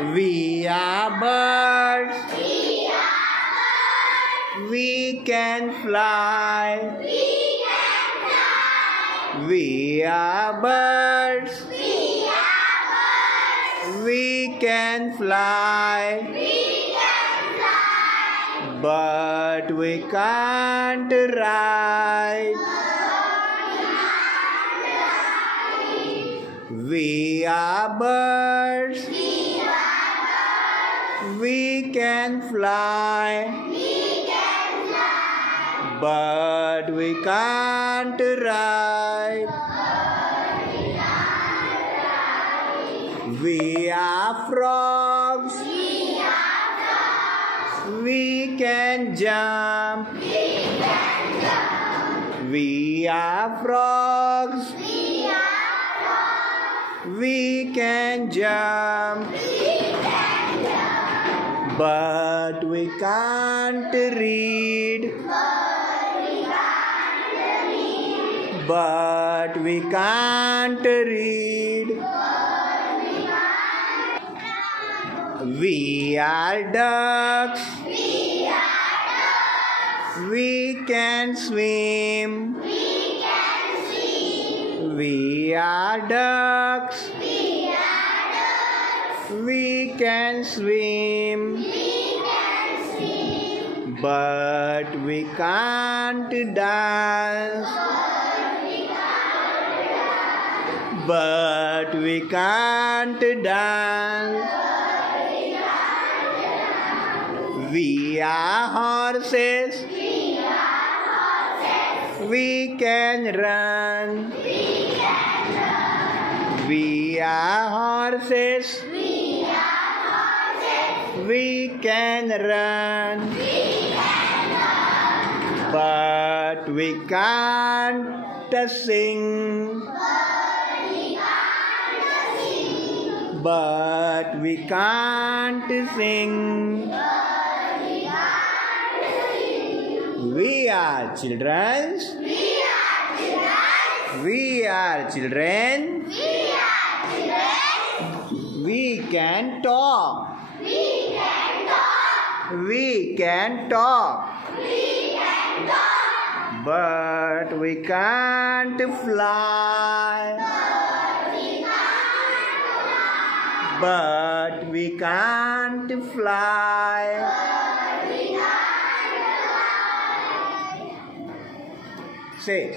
We are birds. We can fly. We are birds. We can fly. But we can't ride. We are birds. We can fly. But we can't ride. We are frogs. We can jump. We are frogs. We can jump. But we can't read. But we can't read. We are ducks. We can swim. We are ducks. We can swim. But we can't dance. But we can't dance. We are horses. We can run. We are horses. We can run. But we can't sing. But we can't sing. We are children. We are children. We can talk. We can talk. But we can't fly. But we can't fly. Say.